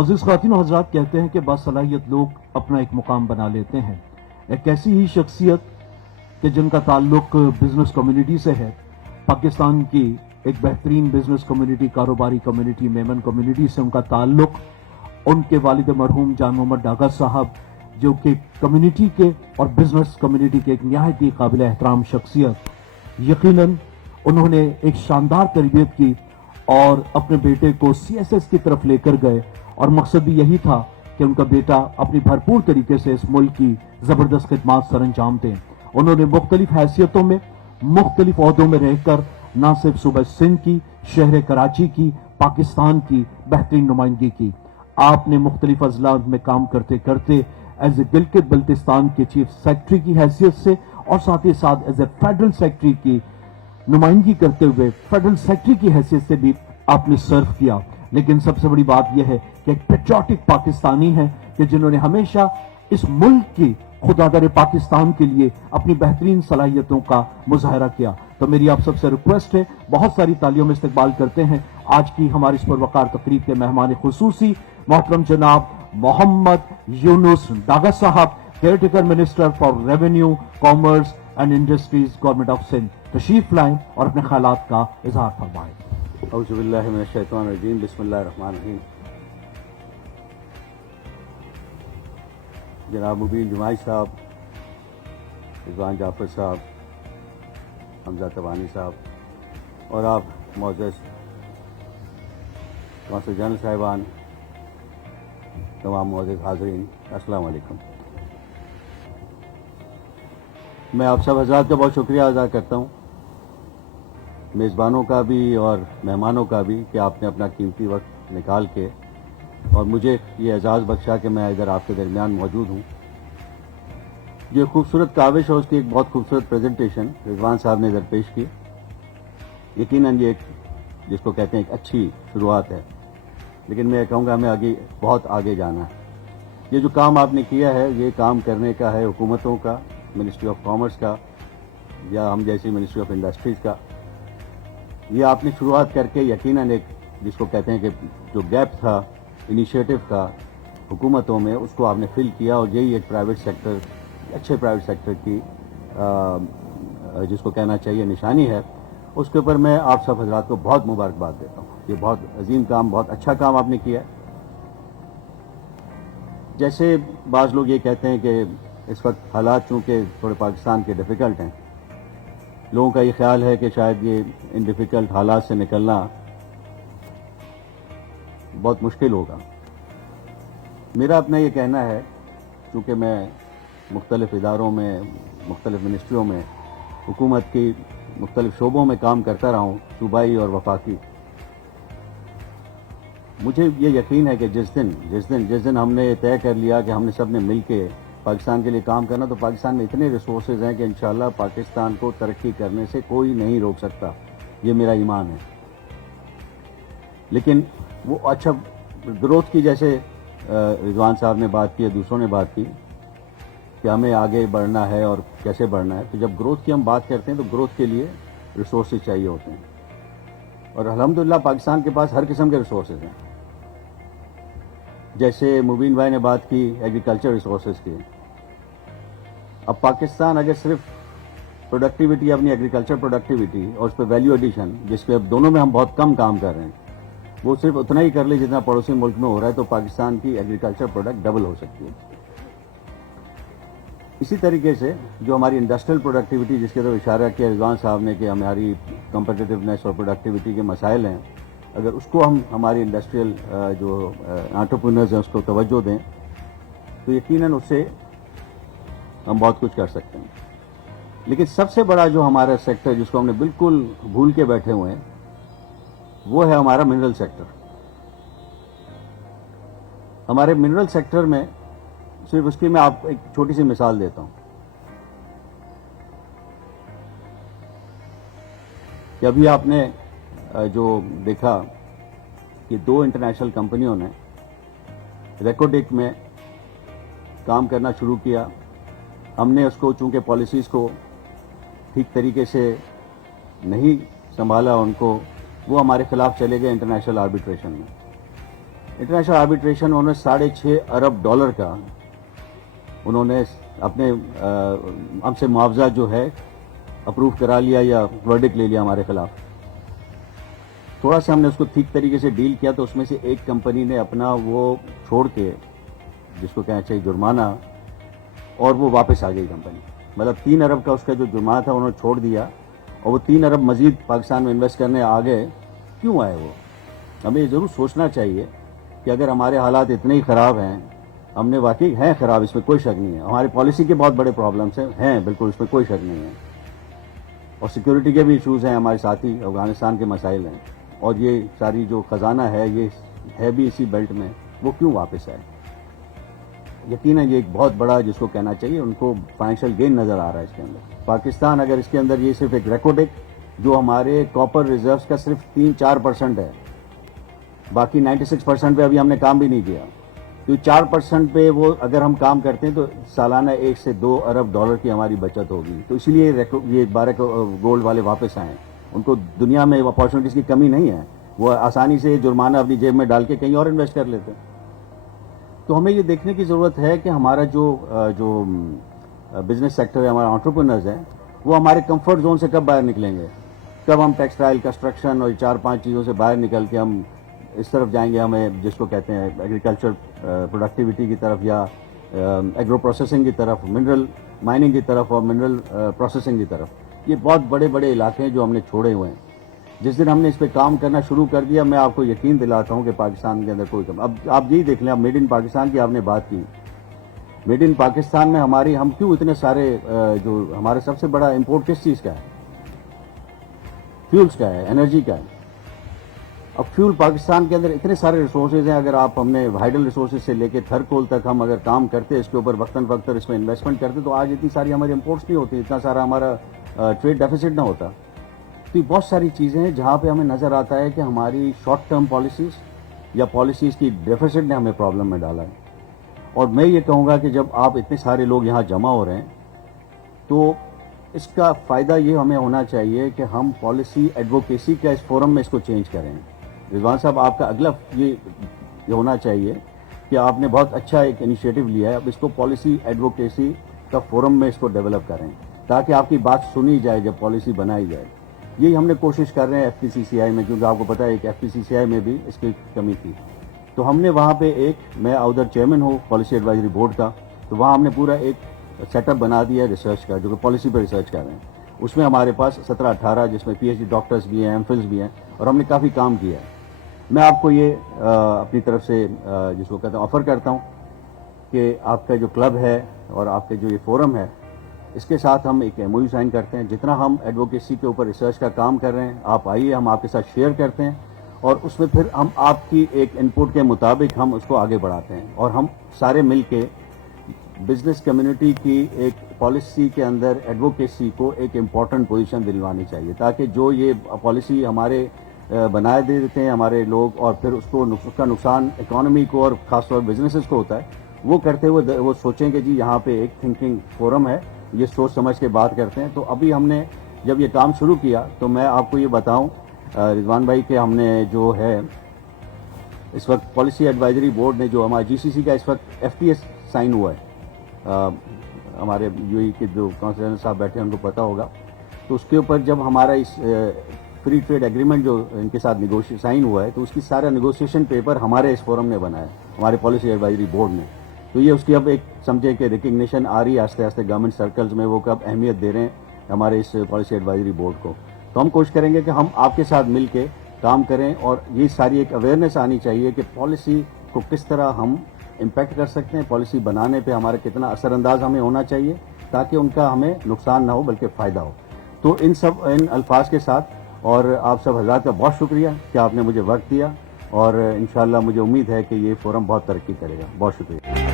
معزز خواتین و حضرات، کہتے ہیں کہ باصلاحیت لوگ اپنا ایک مقام بنا لیتے ہیں. ایک ایسی ہی شخصیت کہ جن کا تعلق بزنس کمیونٹی سے ہے، پاکستان کی ایک بہترین بزنس کمیونٹی، کاروباری کمیونٹی، میمن کمیونٹی سے ان کا تعلق، ان کے والد مرحوم جان محمد ڈاگا صاحب، جو کہ کمیونٹی کے اور بزنس کمیونٹی کے ایک نہایت ہی قابل احترام شخصیت. یقیناً انہوں نے ایک شاندار تربیت کی اور اپنے بیٹے کو سی ایس ایس کی طرف لے کر گئے، اور مقصد بھی یہی تھا کہ ان کا بیٹا اپنی بھرپور طریقے سے اس ملک کی زبردست خدمات سر انجام دیں. انہوں نے مختلف حیثیتوں میں، مختلف عہدوں میں رہ کر نہ صرف صوبہ سندھ کی، شہر کراچی کی، پاکستان کی بہترین نمائندگی کی. آپ نے مختلف اضلاع میں کام کرتے کرتے ایز اے گلگت بلتستان کے چیف سیکرٹری کی حیثیت سے، اور ساتھ ہی ساتھ ایز اے فیڈرل سیکرٹری کی نمائندگی کرتے ہوئے فیڈرل سیکرٹری کی حیثیت سے بھی آپ نے سرو کیا. لیکن سب سے بڑی بات یہ ہے کہ ایک پیٹریوٹک پاکستانی ہیں کہ جنہوں نے ہمیشہ اس ملک کی خدادار پاکستان کے لیے اپنی بہترین صلاحیتوں کا مظاہرہ کیا. تو میری آپ سب سے ریکویسٹ ہے، بہت ساری تالیوں میں استقبال کرتے ہیں آج کی ہماری اس پروقار تقریب کے مہمان خصوصی محترم جناب محمد یونس ڈاگا صاحب، care taker minister for revenue, commerce and industries, government of Sindh. تشریف لائیں اور اپنے خیالات کا اظہار فرمائیں. اعوذ باللہ من الشیطان الرجیم، بسم اللہ الرحمن الرحیم. جناب مبین جماعی صاحب، رضوان جعفر صاحب، حمزہ تبانی صاحب، اور آپ معزز کونسل جنرل صاحبان، تمام معزز حاضرین، السلام علیکم. میں آپ سب حضرات کا بہت شکریہ ادا کرتا ہوں، میزبانوں کا بھی اور مہمانوں کا بھی، کہ آپ نے اپنا قیمتی وقت نکال کے اور مجھے یہ اعزاز بخشا کہ میں ادھر آپ کے درمیان موجود ہوں. یہ خوبصورت کاوش اور اس کی ایک بہت خوبصورت پریزنٹیشن رضوان صاحب نے ادھر پیش کی. یقیناً یہ ایک جس کو کہتے ہیں ایک اچھی شروعات ہے، لیکن میں کہوں گا ہمیں آگے بہت آگے جانا ہے. یہ جو کام آپ نے کیا ہے، یہ کام کرنے کا ہے حکومتوں کا، منسٹری آف کامرس کا یا ہم جیسی منسٹری آف انڈسٹریز کا. یہ آپ نے شروعات کر کے یقیناً ایک جس کو کہتے ہیں کہ جو گیپ تھا انیشیٹو کا حکومتوں میں، اس کو آپ نے فل کیا، اور یہی ایک پرائیویٹ سیکٹر، اچھے پرائیویٹ سیکٹر کی جس کو کہنا چاہیے نشانی ہے. اس کے اوپر میں آپ سب حضرات کو بہت مبارکباد دیتا ہوں. یہ بہت عظیم کام، بہت اچھا کام آپ نے کیا ہے. جیسے بعض لوگ یہ کہتے ہیں کہ اس وقت حالات چونکہ تھوڑے پاکستان کے ڈیفیکلٹ ہیں، لوگوں کا یہ خیال ہے کہ شاید یہ ان ڈیفیکلٹ حالات سے نکلنا بہت مشکل ہوگا. میرا اپنا یہ کہنا ہے، چونکہ میں مختلف اداروں میں، مختلف منسٹریوں میں، حکومت کی مختلف شعبوں میں کام کرتا رہا ہوں، صوبائی اور وفاقی، مجھے یہ یقین ہے کہ جس دن ہم نے یہ طے کر لیا کہ ہم نے سب نے مل کے پاکستان کے لیے کام کرنا، تو پاکستان میں اتنے ریسورسز ہیں کہ انشاءاللہ پاکستان کو ترقی کرنے سے کوئی نہیں روک سکتا. یہ میرا ایمان ہے. لیکن وہ اچھا گروتھ کی، جیسے رضوان صاحب نے بات کی، دوسروں نے بات کی کہ ہمیں آگے بڑھنا ہے اور کیسے بڑھنا ہے. تو جب گروتھ کی ہم بات کرتے ہیں تو گروتھ کے لیے ریسورسز چاہیے ہوتے ہیں، اور الحمدللہ پاکستان کے پاس ہر قسم کے ریسورسز ہیں. جیسے مبین بھائی نے بات کی ایگریکلچر ریسورسز کی. اب پاکستان اگر صرف پروڈکٹیوٹی، اپنی ایگریکلچر پروڈکٹیوٹی اور اس پہ ویلیو ایڈیشن، جس پہ دونوں میں ہم بہت کم کام کر رہے ہیں، وہ صرف اتنا ہی کر لے جتنا پڑوسی ملک میں ہو رہا ہے، تو پاکستان کی ایگریکلچر پروڈکٹ ڈبل ہو سکتی ہے. اسی طریقے سے جو ہماری انڈسٹریل پروڈکٹیوٹی، جس کی طرف اشارہ کیا رضوان صاحب نے کہ ہماری کمپٹیٹیونیس اور پروڈکٹیوٹی کے مسائل ہیں، اگر اس کو ہم ہماری انڈسٹریل جو انٹرپرینرز ہیں اس کو توجہ دیں، تو یقیناً اس سے ہم بہت کچھ کر سکتے ہیں. لیکن سب سے بڑا جو ہمارا سیکٹر، جس کو ہم نے بالکل بھول کے بیٹھے ہوئے ہیں، وہ ہے ہمارا منرل سیکٹر. ہمارے منرل سیکٹر میں صرف اس کی میں آپ ایک چھوٹی سی مثال دیتا ہوں کہ ابھی آپ نے جو دیکھا کہ 2 انٹرنیشنل کمپنیوں نے ریکوڈک میں کام کرنا شروع کیا. ہم نے اس کو چونکہ پالیسیز کو ٹھیک طریقے سے نہیں سنبھالا ان کو، وہ ہمارے خلاف چلے گئے انٹرنیشنل آربیٹریشن میں. इंटरनेशनल आर्बिट्रेशन उन्होंने $6.5 अरब का उन्होंने अपने हमसे मुआवजा जो है अप्रूव करा लिया या वर्डिक्ट ले लिया हमारे खिलाफ। थोड़ा सा हमने उसको ठीक तरीके से डील किया तो उसमें से एक कंपनी ने अपना वो छोड़ के, जिसको कहना चाहिए जुर्माना, और वो वापस आ गई कंपनी। मतलब 3 अरब का उसका जो जुर्माना था उन्होंने छोड़ दिया और वो 3 अरब मजीद पाकिस्तान में इन्वेस्ट करने आ गए। क्यों आए वो? हमें ज़रूर सोचना चाहिए कि अगर हमारे हालात इतने ही ख़राब हैं, हमने वाकई हैं ख़राब, इसमें कोई शक नहीं है, हमारी पॉलिसी के बहुत बड़े प्रॉब्लम्स हैं बिल्कुल, इसमें कोई शक नहीं है, और सिक्योरिटी के भी इशूज़ हैं, हमारे साथी अफगानिस्तान के मसाइल हैं, और ये सारी जो ख़जाना है ये है भी इसी बेल्ट में, वो क्यों वापस आए? यकीनन ये एक बहुत बड़ा, जिसको कहना चाहिए, उनको फाइनेंशियल गेन नज़र आ रहा है इसके अंदर। पाकिस्तान अगर इसके अंदर ये सिर्फ एक रिकॉर्ड, जो हमारे कॉपर रिजर्व्स का सिर्फ 3-4% है, बाकी 96% पे अभी हमने काम भी नहीं किया। तो 4% पे वो अगर हम काम करते हैं तो सालाना 1 से 2 अरब डॉलर की हमारी बचत होगी। तो इसलिए ये 12 गोल्ड वाले वापस आए। उनको दुनिया में अपॉर्चुनिटीज़ की कमी नहीं है, वो आसानी से जुर्माना अपनी जेब में डाल के कहीं और इन्वेस्ट कर लेते हैं। तो हमें ये देखने की ज़रूरत है कि हमारा जो बिजनेस सेक्टर है, हमारे एंटरप्रेन्योर्स हैं, वो हमारे कंफर्ट जोन से कब बाहर निकलेंगे, कब हम टेक्सटाइल, कंस्ट्रक्शन और 4-5 चीज़ों से बाहर निकल के हम इस तरफ जाएंगे, हमें जिसको कहते हैं एग्रीकल्चर प्रोडक्टिविटी की तरफ, या एग्रो प्रोसेसिंग की तरफ, मिनरल माइनिंग की तरफ और मिनरल प्रोसेसिंग की तरफ। ये बहुत बड़े बड़े इलाके हैं जो हमने छोड़े हुए हैं। जिस दिन हमने इस पर काम करना शुरू कर दिया, मैं आपको यकीन दिलाता हूं कि पाकिस्तान के अंदर कोई कम। अब आप यही देख लें, अब मेड इन पाकिस्तान की आपने बात की, मेड इन पाकिस्तान में हम क्यों इतने सारे, जो हमारा सबसे बड़ा इंपोर्ट किस चीज़ का है? फ्यूल्स का है, एनर्जी का है। अब फ्यूल पाकिस्तान के अंदर इतने सारे रिसोर्सेज हैं, अगर आप हमने हाइडल रिसोर्सेज से लेके थरकोल तक हम अगर काम करते, इसके ऊपर वक्तन वक्त इसमें इन्वेस्टमेंट करते, तो आज इतनी सारी हमारी इंपोर्ट्स नहीं होती, इतना सारा हमारा ट्रेड डेफिसिट ना होता। तो ये बहुत सारी चीज़ें हैं जहाँ पे हमें नज़र आता है कि हमारी शॉर्ट टर्म पॉलिसीज़ या पॉलिसीज़ की डेफिसिट ने हमें प्रॉब्लम में डाला है। और मैं ये कहूँगा कि जब आप इतने सारे लोग यहाँ जमा हो रहे हैं, तो इसका फ़ायदा ये हमें होना चाहिए कि हम पॉलिसी एडवोकेसी का इस फोरम में इसको चेंज करें। रिजवान साहब, आपका अगला ये होना चाहिए कि आपने बहुत अच्छा एक इनिशिएटिव लिया है, अब इसको पॉलिसी एडवोकेसी का फोरम में इसको डेवलप करें, ताकि आपकी बात सुनी जाए जब पॉलिसी बनाई जाए। यही हमने कोशिश कर रहे हैं FPCCI में, क्योंकि आपको पता है कि FPCCI में भी इसकी कमी थी। तो हमने वहाँ पे मैं उधर चेयरमैन हूँ पॉलिसी एडवाइजरी बोर्ड का, तो वहाँ हमने पूरा एक सेटअप बना दिया है रिसर्च का, जो कि पॉलिसी पर रिसर्च कर रहे हैं। उसमें हमारे पास 17-18 जिसमें PhD डॉक्टर्स भी हैं, MPhils भी हैं, और हमने काफ़ी काम किया है। मैं आपको ये अपनी तरफ से जिसको कहते हैं ऑफ़र करता हूँ कि आपका जो क्लब है और आपके जो ये फोरम है, इसके साथ हम एक MOU साइन करते हैं। जितना हम एडवोकेसी के ऊपर रिसर्च का काम कर रहे हैं, आप आइए, हम आपके साथ शेयर करते हैं, और उसमें फिर हम आपकी एक इनपुट के मुताबिक हम उसको आगे बढ़ाते हैं, और हम सारे मिल के बिजनेस कम्युनिटी की एक पॉलिसी के अंदर एडवोकेसी को एक इम्पॉर्टेंट पोजीशन दिलवानी चाहिए, ताकि जो ये पॉलिसी हमारे बनाए दे देते हैं हमारे लोग, और फिर उसका नुकसान इकोनॉमी को और खासतौर बिजनेसेस को होता है, वो करते हुए वो सोचें कि जी यहाँ पे एक थिंकिंग फोरम है, ये सोच समझ के बात करते हैं। तो अभी हमने जब ये काम शुरू किया, तो मैं आपको ये बताऊं रिजवान भाई कि हमने जो है इस वक्त पॉलिसी एडवाइजरी बोर्ड ने जो हमारा GCC का इस वक्त FTA साइन हुआ है, हमारे UAE के जो काउंसिलर साहब बैठे हैं उनको पता होगा। तो उसके ऊपर जब हमारा इस फ्री ट्रेड एग्रीमेंट जो इनके साथ साइन हुआ है, तो उसकी सारा नेगोशिएशन पेपर हमारे इस फोरम ने बनाया, हमारे पॉलिसी एडवाइजरी बोर्ड ने। तो ये उसकी अब एक समझे कि रिकग्निशन आ रही है आस्ते आस्ते गवर्नमेंट सर्कल्स में, वो कब अहमियत दे रहे हैं हमारे इस पॉलिसी एडवाइजरी बोर्ड को। तो हम कोशिश करेंगे कि हम आपके साथ मिल के काम करें, और ये सारी एक अवेयरनेस आनी चाहिए कि पॉलिसी को किस तरह हम इम्पैक्ट कर सकते हैं, पॉलिसी बनाने पे हमारा कितना असरअंदाज हमें होना चाहिए, ताकि उनका हमें नुकसान ना हो बल्कि फ़ायदा हो। तो इन अल्फाज के साथ, और आप सब हज़रात का बहुत शुक्रिया कि आपने मुझे वक्त दिया, और इंशाअल्लाह मुझे उम्मीद है कि ये फोरम बहुत तरक्की करेगा। बहुत शुक्रिया।